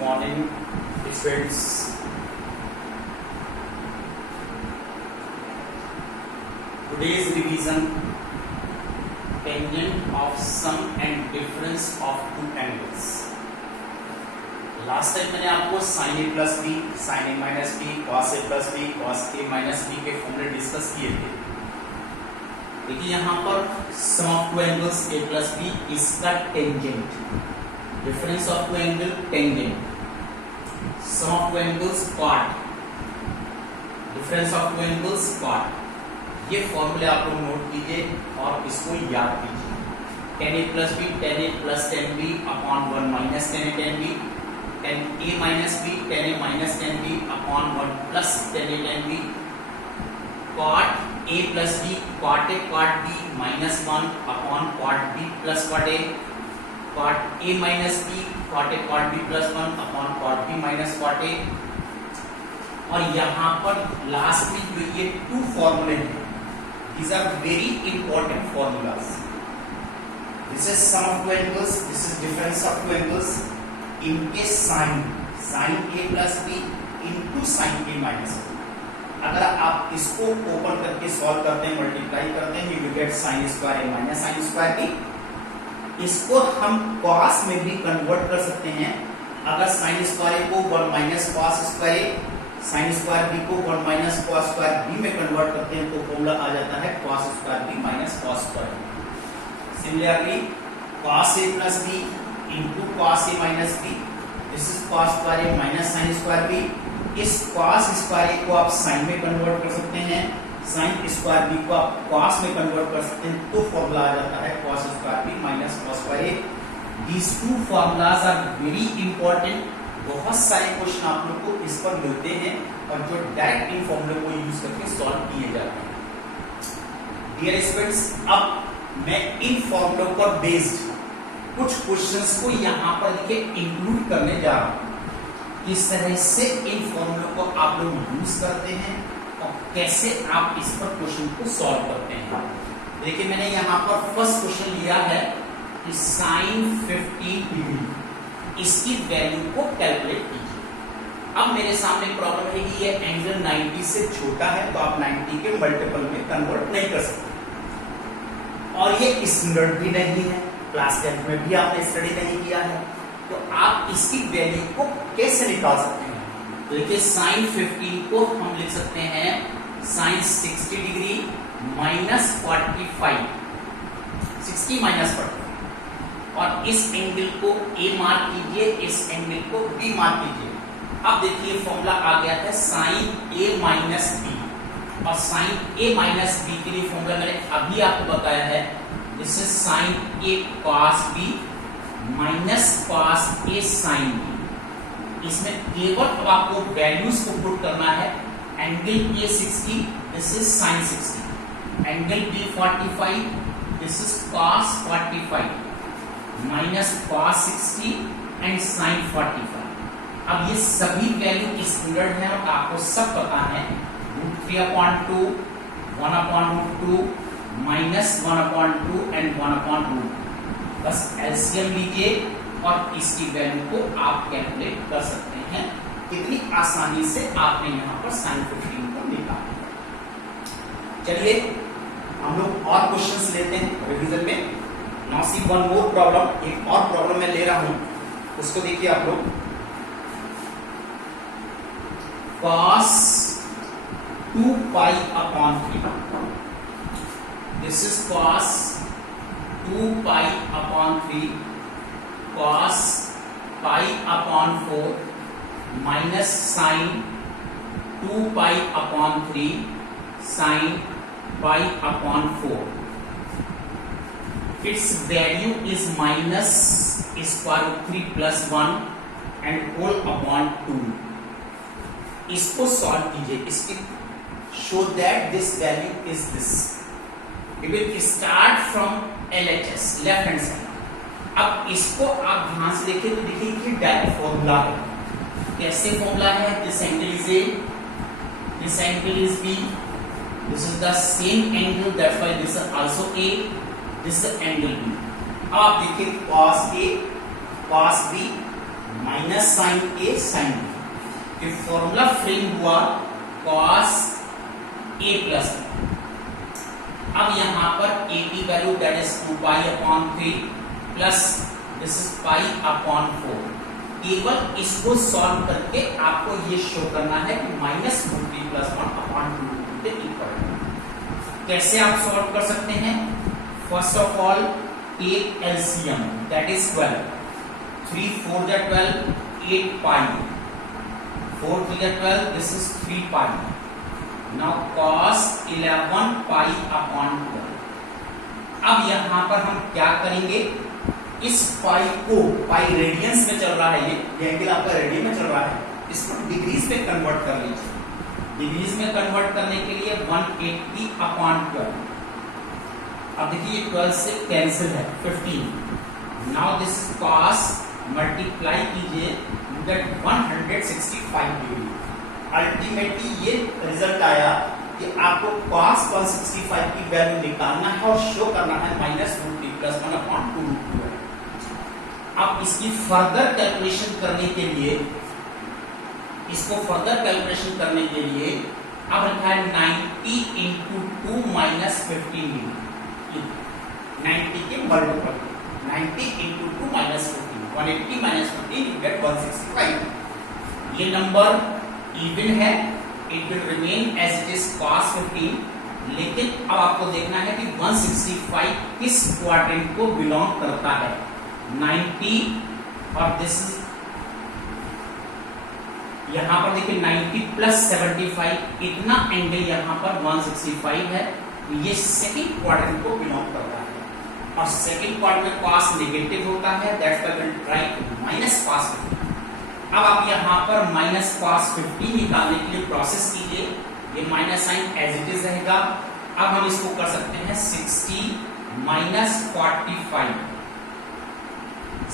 morning, students. Today's revision: tangent of sum and difference of two angles. Last time मैंने आपको sin a plus b, sin a minus b, cos a plus b, cos a minus b के फॉर्मूले discuss किए थे। देखिए यहाँ पर sum of two angles a plus b इसका tangent, difference of two angle tangent, sum of two angles cot, difference of two angles cot. ये फॉर्मूले आप लोग नोट कीजिए और इसको याद कीजिए। tan a plus b, tan a plus tan b upon 1 minus tan a tan b, tan a minus b, tan a minus tan b upon 1 plus tan a tan b, cot a plus b, cot a cot b minus 1 upon cot b plus cot a, cot a minus b, cot a cot b plus 1 upon cot b minus cot a। और यहाँ पर last में जो ये to फॉर्मूले हैं, these are very important formulas. This is sum of two angles, this is difference of two angles. इनके sin a plus b into sin a minus b, अगर आप इसको ओपन करके सॉल्व करते हैं, मल्टीप्लाई करते हैं, you will get sin square a minus sin square b। इसको हम cos में भी कन्वर्ट कर सकते हैं। अगर sin स्क्वायर a को 1 minus cos square a, sin square b को 1 माइनस cos स्क्वायर b में कन्वर्ट करते हैं तो फॉर्मूला आ जाता है cos square b minus cos square b। Similarly cos a plus b into cos a minus b, this is cos square a minus sin square b। इस cos square a को आप sin में convert कर सकते हैं, sin square b को आप cos में कन्वर्ट कर सकते हैं तो फॉर्मूला आ जाता है cos square b minus cos square a। These two formulas are very important. बहुत सारे क्वेश्चन आप लोग को इस पर मिलते हैं और जो डायरेक्ट इन फॉर्मूले को यूज करके सॉल्व किए जाते हैं। डियर स्टूडेंट्स, अब मैं इन फॉर्मूलों पर बेस्ड कुछ क्वेश्चंस को यहाँ पर देखिए इंक्लूड करने जा रहा हूँ। किस तरह से इन फॉर्मूलों को आप लोग यूज करते हैं और कैसे आप इस पर क्वेश्चन को सॉल्व करते हैं। देखिए मैंने यहाँ पर फर्स्ट क्वेश्चन लिया है कि sin 15 डिग्री, इसकी वैल्यू को कैलकुलेट कीजिए। अब मेरे सामने प्रॉब्लम है कि ये एंगल 90 से छोटा है तो आप 90 के मल्टीपल में कन्वर्ट नहीं कर सकते, और ये स्टैंडर्ड भी नहीं है, क्लास 10 में भी आपने स्टडी नहीं किया है, तो आप इसकी वैल्यू को कैसे निकाल सकते हैं। तो देखिए sin 15 को हम लिख सकते हैं sin 60 डिग्री माइनस 45, 60 माइनस 45, और इस एंगल को A मार्क कीजिए, इस एंगल को B मार्क कीजिए। अब देखिए फॉर्मूला आ गया है sin A माइनस B, और sin A माइनस B के लिए फॉर्मूला मैंने अभी आपको बताया है, this is sin A cos B minus cos A sin B। इसमें केवल अब आपको वैल्यूज को पुट करना है। Angle A 60, this is sin 60, angle B 45, this is cos 45 minus cos 60 and sin 45। अब ये सभी वैल्यू स्टैंडर्ड है और आपको सब पता है, √3/2, 1/√2, माइनस 1/2 एंड 1/√2। बस एलसीएम लीजिए और इसकी वैल्यू को आप कैलकुलेट कर सकते हैं। कितनी आसानी से आपने यहाँ पर sin 15 को निकाला। चलिए हम लोग और क्वेश्चंस लेते हैं रिवीजन में। Now see one more problem, एक और प्रॉब्लम मैं ले रहा हूं, उसको देखिए आप लोग। cos 2 pi upon 3, this is cos 2 pi upon 3 cos pi upon 4 minus sin 2 pi upon 3 sin pi upon 4। its value is minus square root 3 plus 1 and whole upon 2। इसको सॉल्व कीजिए, इसकी show that this value is this। we will start from LHS, left hand side. अब इसको आप ध्यान से देखिए तो देखिए कि डायरेक्ट फॉर्मूला है। कैसे फॉर्मूला है? This angle is A, this angle is B, this is the same angle, that's why this is also A, this is angle B। अब आप देखिए cos A cos B minus sine A sine B. ये formula frame हुआ cos a plus b. अब यहां पर a की value that is 2 pi upon 3 plus this is pi upon 4। केवल इसको सॉल्व करके आपको ये शो करना है कि माइनस रूट 3 प्लस 1 अपॉन 2 के इक्वल है। कैसे आप सॉल्व कर सकते हैं? First of all take LCM that is 12। 3 4 जा 12, 8 पाई, 4 3 जा 12, this is 3 pi. Now cos 11 pi upon 12। अब यहां पर हम क्या करेंगे? इस पाई को, पाई रेडियंस में चल रहा है, ये एंगल आपका रेडियन में चल रहा है, इसको डिग्रीज में कन्वर्ट कर लीजिए। डिग्रीज में कन्वर्ट करने के लिए 180 अपॉन 12। अब देखिए 12 से कैंसिल है 15। नाउ दिस cos मल्टीप्लाई कीजिए, यू गेट 165 डिग्री। अल्टीमेटली ये रिजल्ट आया कि आपको cos 165 की वैल्यू निकालना है और शो करना है माइनस रूट 3 प्लस 1 अपॉन 2 है। अब इसकी फर्दर कैलकुलेशन करने के लिए, इसको फर्दर कैलकुलेशन करने के लिए अब लिखा है 90 इंटू 2 माइनस 15 डिग्री। 90 के multiple 90 into 2 minus 15, 180 minus 15 you get 165। ये नंबर इवन है, it will remain as it is cos 15। लेकिन अब आपको देखना है कि 165 किस क्वाड्रेंट को बिलोंग करता है। 90 और दिस यहां पर देखिए 90 प्लस 75, इतना एंगल यहां पर 165 है। ये सेकंड क्वाड्रेंट को बिलोंग करता है और सेकंड क्वाड्रेंट में cos नेगेटिव होता है, that's why we write minus cos 15। अब आप यहां पर माइनस cos 15 निकालने के लिए प्रोसेस कीजिए। ये minus sine as it is रहेगा। अब हम इसको कर सकते हैं 60 माइनस 45।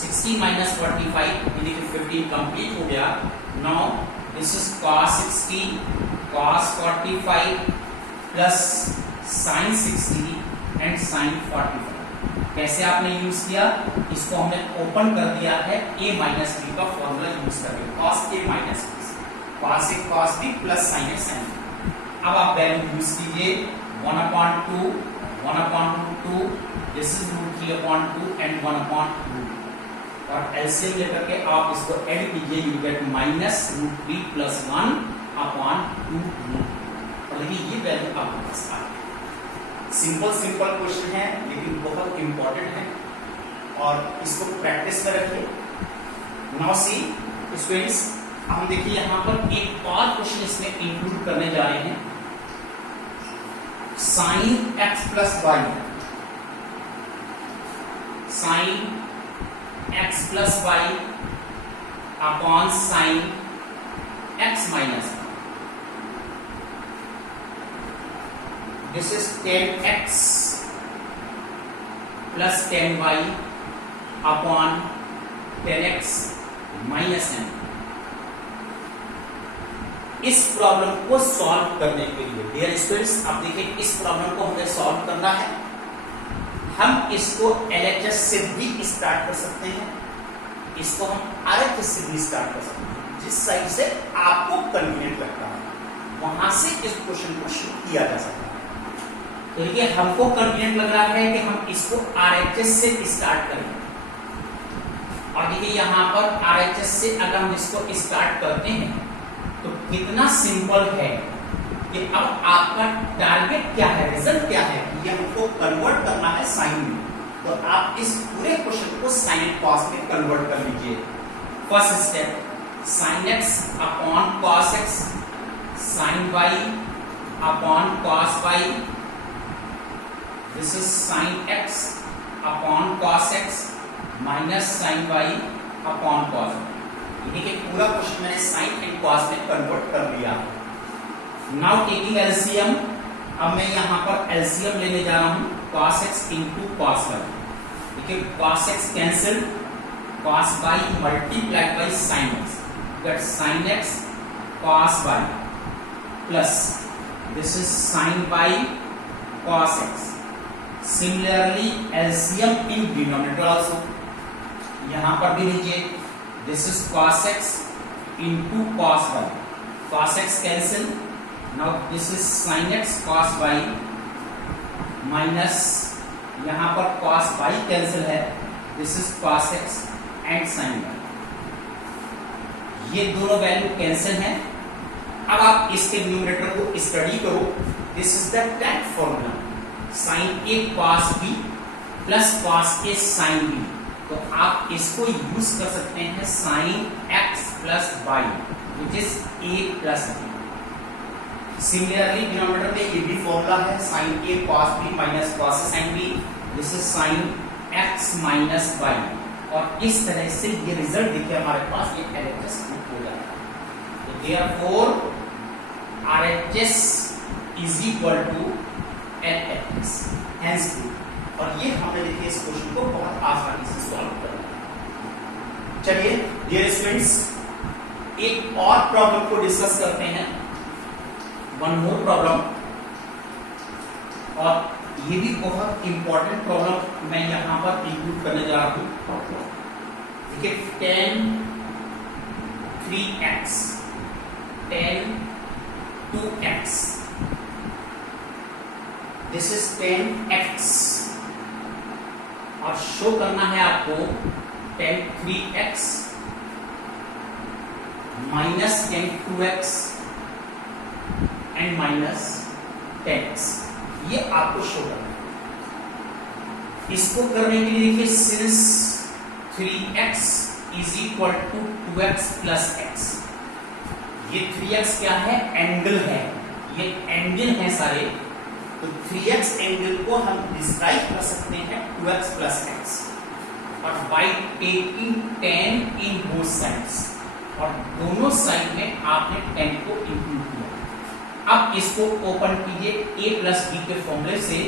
60 माइनस 45 यानी कि 15 कंप्लीट हो गया। Now this is cos 60 cos 45 plus sin 60 and sin 45। कैसे आपने यूज किया? इसको हमने ओपन कर दिया है a माइनस b का फॉर्मूला यूज करके, cos a minus b, cos a cos b plus sin a sin b। अब आप वैल्यू यूज कीजिए 1 upon 2, 1 upon 2, this is root 3 upon 2 and 1 upon 2 और एलसीएम लेकर के आप इसको ऐड कीजिए, you get minus root 3 plus 1 upon 2 और ये वैल्यू आपके पास आ गई। सिंपल क्वेश्चन है लेकिन बहुत इंपॉर्टेंट है और इसको प्रैक्टिस में रखिए। नाउ सी स्टूडेंट्स, हम देखिए यहां पर एक और क्वेश्चन इसमें इंक्लूड करने जा रहे हैं। sin x plus y, sin x plus y upon sin x minus. This is 10x plus 10y upon 10x minus n। इस प्रॉब्लम को सॉल्व करने के लिए डियर स्टूडेंट्स, अब देखिए इस प्रॉब्लम को हमें सॉल्व करना है। हम इसको LHS से भी स्टार्ट कर सकते हैं, इसको हम RHS से भी स्टार्ट कर सकते हैं, जिस साइड से आपको कन्वीनियंट लगता है वहां से इस क्वेश्चन को शुरू किया जा सकता है। तो ये हमको कन्वीनियंट लग रहा है कि हम इसको RHS से स्टार्ट करें और देखिए यहाँ पर RHS से अगर हम इसको स्टार्ट करते हैं तो कितना सिंपल है कि अब आपका टारगेट क्या है, रिजल्ट क्या है, ये हमको कन्वर्ट करना है साइन में। तो आप इस पूरे क्वेश्चन को साइन एंड कॉस में कन्वर्ट कर लीजिए। First step sin x upon cos x, sin y upon cos y, this is sin x upon cos x minus sin y upon cos y। देखिए पूरा क्वेश्चन मैंने sin and cos में convert कर लिया। Now taking LCM, अब मैं यहां पर एलसीएम लेने जा रहा हूं cos x into cos y। देखिए cos x cancel, cos y multiplied by sin x, get sin x cos y plus this is sin y cos x। Similarly LCM in denominator also, यहां पर भी लीजिए this is cos x into cos y, cos x cancel, now this is sin x cos y minus यहां पर cos y cancel है, this is cos x and sin y, ये दोनों value cancel हैं। अब आप इसके न्यूमरेटर को स्टडी करो, this is the tan formula, sin a cos b plus cos a sin b, तो आप इसको यूज कर सकते हैं sin x plus y which is a plus b। Similarly denominator में ये भी फॉर्मूला है, sin a cos b minus cos a sin b, this is sin x minus y, और इस तरह से ये रिजल्ट देखिए हमारे पास ये LHS हो जाएगा। तो therefore RHS is equal to LHS, hence और ये हमने देखिए इस क्वेश्चन को बहुत आसानी से सॉल्व कर लिया। चलिए डियर स्टूडेंट्स, एक और प्रॉब्लम को डिस्कस करते हैं, वन मोर प्रॉब्लम, और ये भी बहुत इंपॉर्टेंट प्रॉब्लम मैं यहां पर इंक्लूड करने जा रहा हूं। देखिए tan 3x tan 2x, this is tan x, और शो करना है आपको tan 3x minus tan 2x and minus 10x, ये आपको शो करना है। इसको करने के लिए देखिए since 3x is equal to 2x plus x, ये 3x क्या है, एंगल है, ये एंगल है सारे, तो 3x एंगल को हम डिस्क्राइब कर सकते हैं 2x प्लस x, और by taking tan in both sides, और दोनों साइड में आपने tan को इंक्लूड किया। अब इसको ओपन कीजिए a प्लस b के फॉर्मूले से,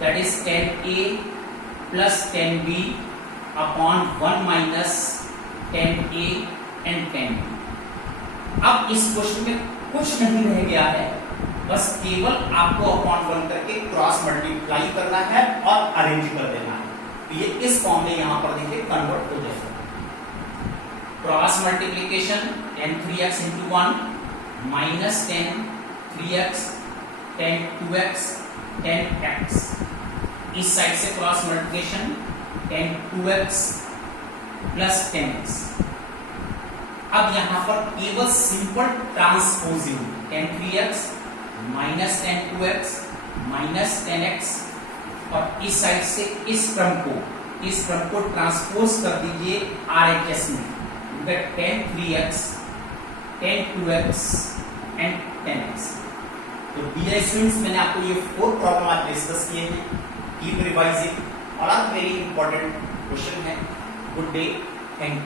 that is tan a plus tan b upon 1 minus tan a and tan b। अब इस क्वेश्चन में कुछ नहीं रह गया है, बस केवल आपको अपॉन 1 करके क्रॉस मल्टीप्लाई करना है और अरेंज कर देना है, तो ये इस फॉर्म में यहां पर देखिए कन्वर्ट हो जाएगा। Cross multiplication tan 3x into 1 minus tan 3x tan 2x tan x, इस साइड से cross multiplication tan 2x plus 10x। अब यहां पर केवल simple transposing tan 3x minus tan 2x minus 10x, और इस साइड से इस क्रम को ट्रांसपोज कर दीजिए RHS में, tan 3x tan 2x and 10x। तो डियर स्टूडेंट्स, मैंने आपको ये 4 प्रॉब्लम आज डिस्कस किए हैं, कीप रिवाइजिंग, और वेरी इंपॉर्टेंट क्वेश्चन है। Good day, thank you.